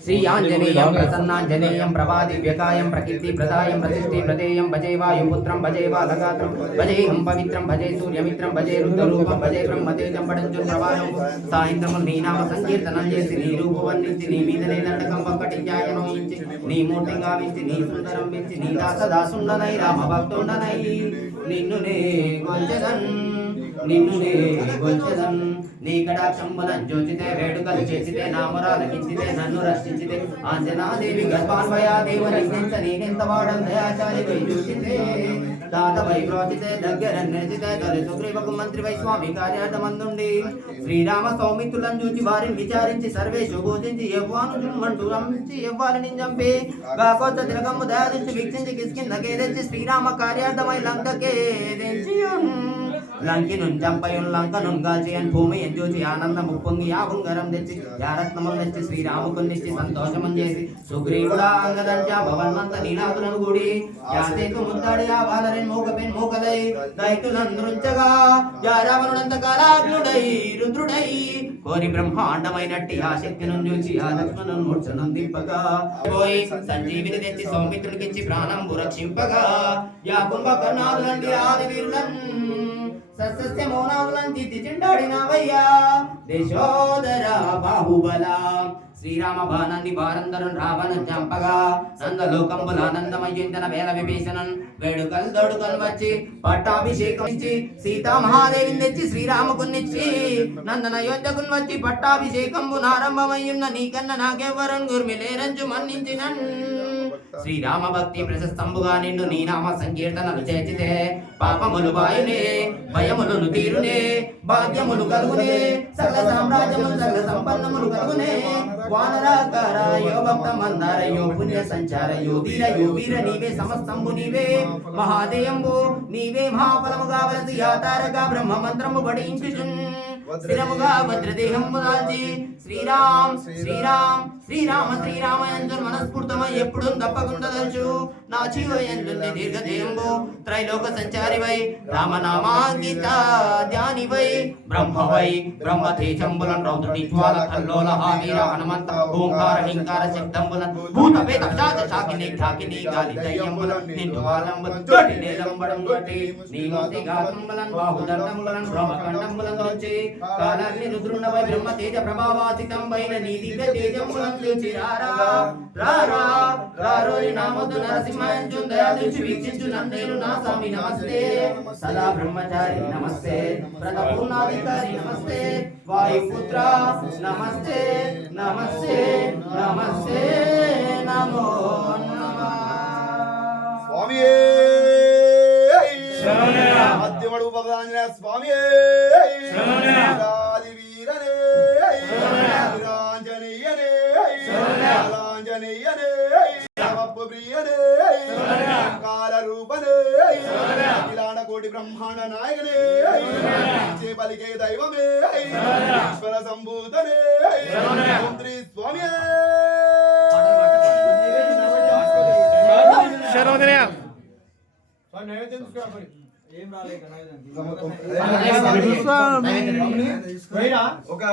श्री आंजनेयं प्रसन्नांजनेयं प्रभादिव्यकायं प्रकीर्तिप्रदायं प्रतिष्ठिप्रदेयं भजे वायुपुत्रं भजे बालगात्रं भजेऽहं पवित्रं भजे सूर्यमित्रं भजे रुद्ररूपं भजे ब्रह्मतेजं पठञ्चुं प्रभातं सायन्द्रमुं నీ నామ సంకీర్తనం చేసి నీ రూపు వర్ణించి నీ మీదనే దండకం పక్కటించాయనోయించి నీ మూర్తి గావించి నీ సుందరం పెంచి నీ దాసదాసుండనై రామ భక్తుండనై నిన్నునే గొల్చెదన్ నిన్నునే గొల్చెదన్ నీ కటాక్షంబునం జ్యోతితే వేడుకలు చేసితే నామరాలకించితే నన్ను రక్షించితే ఆంజనాదేవి గర్భాన్వయా దేవునించ నేనెంత వాడం దయాచారి వై చూసితే తాత వై ప్రోచితే దగ్గర నిలిచితే తొలి సుగ్రీవకు మంత్రి వై స్వామి కార్యార్థమందుండి శ్రీరామ సౌమిత్రులను చూచి వారిని విచారించి సర్వేషు పూజించి యవ్వానుమంటూ రంభించి యవ్వారిని చంపి కాకొత్త తిలకమ్ము దయాదించి వీక్షించి కిష్కిందకే తెచ్చి శ్రీరామ కార్యార్థమై లంకకే తెంచి లంకినున్ చంపయున్ లంకనున్ గాల్చియన్ భూమి ఎంజూచి ఆనందము పొంగి ఆ ఉంగరం తెచ్చి యారత్నములు తెచ్చి శ్రీరాముకున్నిచ్చి సంతోషమని చేసి సుగ్రీవుడా అంగదంచ భవన్మంత నీలాదులను గుడి యాసేతు ముద్దాడి ఆ బాలరెన్ మూకపెన్ మూకలై దైతులందరుంచగా యా రావణుడంత కాలాగ్నుడై రుద్రుడై కోరి బ్రహ్మాండమైనట్టి ఆ శక్తిను చూచి ఆ లక్ష్మణుని మూర్ఛను దింపగా పోయి సంజీవిని తెచ్చి సౌమిత్రుడికిచ్చి ప్రాణంబు రక్షింపగా యా కుంభకర్ణాదులంటి ఆది వీరులన్ సస్య మౌనాదులంచి చిండాడినవయ్యా దేశోదర బాహుబల శ్రీరామ బాణాన్ని వారందరం రావణ చంపగా నందలోకంబులానందమయ్యింతన వేల విభీషణన్ వేడుకల్ దొడుకల్ వచ్చి పట్టాభిషేకం ఇచ్చి సీతామహాదేవిని తెచ్చి శ్రీరాముకున్నిచ్చి నందన యోధ్యకున్ వచ్చి పట్టాభిషేకంబు నారంభమయ్యున్న నీకన్న నాకెవ్వరన్ గుర్మిలేరంచు మన్నించినన్ శ్రీరామ భక్తి ప్రశస్తంబుగా నిండు నీ నామ సంకీర్తనలు చేచితే పాపములు బాయునే భయములను తీరునే భాగ్యములు కలుగునే సకల సామ్రాజ్యములు సకల సంపన్నములు కలుగునే వానరాకారయో భక్త మందారయో పుణ్య సంచారయో ధీరయో వీర నీవే సమస్తంబు నీవే మహాదేయంబు నీవే మహాఫలముగా వలసి యాతారగా బ్రహ్మ మంత్రము పఠించుచున్ స్థిరముగా భద్రదేహంబు దాల్చి శ్రీరామ్ శ్రీరామ్ శ్రీరామ శ్రీరామ యంజున్ మనస్ఫూర్తమై ఎప్పుడు తప్పకుండా తలుచు నా జీవయంజుని దీర్ఘదేయంబు త్రైలోక సంచారివై రామనామాంకిత ధ్యానివై బ్రహ్మవై బ్రహ్మతేజంబులన్ రౌద్రుని జ్వాల కల్లోల హావీర హనుమంత ఓంకార హింకార శబ్దంబులన్ భూత పేద శాత శాకిని ఠాకిని గాలి దయ్యంబులన్ నిండు వాలంబులన్ తోటి నేలంబడం తోటి నీ మోతి గాత్రంబులన్ బాహుదండంబులన్ బ్రహ్మకండంబులన్ దోచి కాలాగ్ని రుద్రుండవై బ్రహ్మతేజ ప్రభావాసితం వైన నీ దివ్య తేజంబులన్ చూచి రారా రారా రారోని నామదు నరసింహంజున్ దయాదృష్టి వీక్షించు నందేను నా స్వామి నమస్తే సదా బ్రహ్మచారి నమస్తే ప్రతపూర్ణాధికారి నమస్తే వాయుపుత్ర నమస్తే నమస్తే నమస్తే నమో నమః స్వామియే మధ్యమడు భగవాంజనేయ స్వామియే ఆది వీరనే వీరాంజనేయనే వీరాంజనేయనే నమః ప్రియనే కాల రూపనే ఇలాన కోటి బ్రహ్మాండ నాయకనే చే పలికే దైవమే ఈశ్వర సంభూతనే మంత్రి స్వామియే శరణోదయ ఏం రాలేక నైవేద్యం ఒక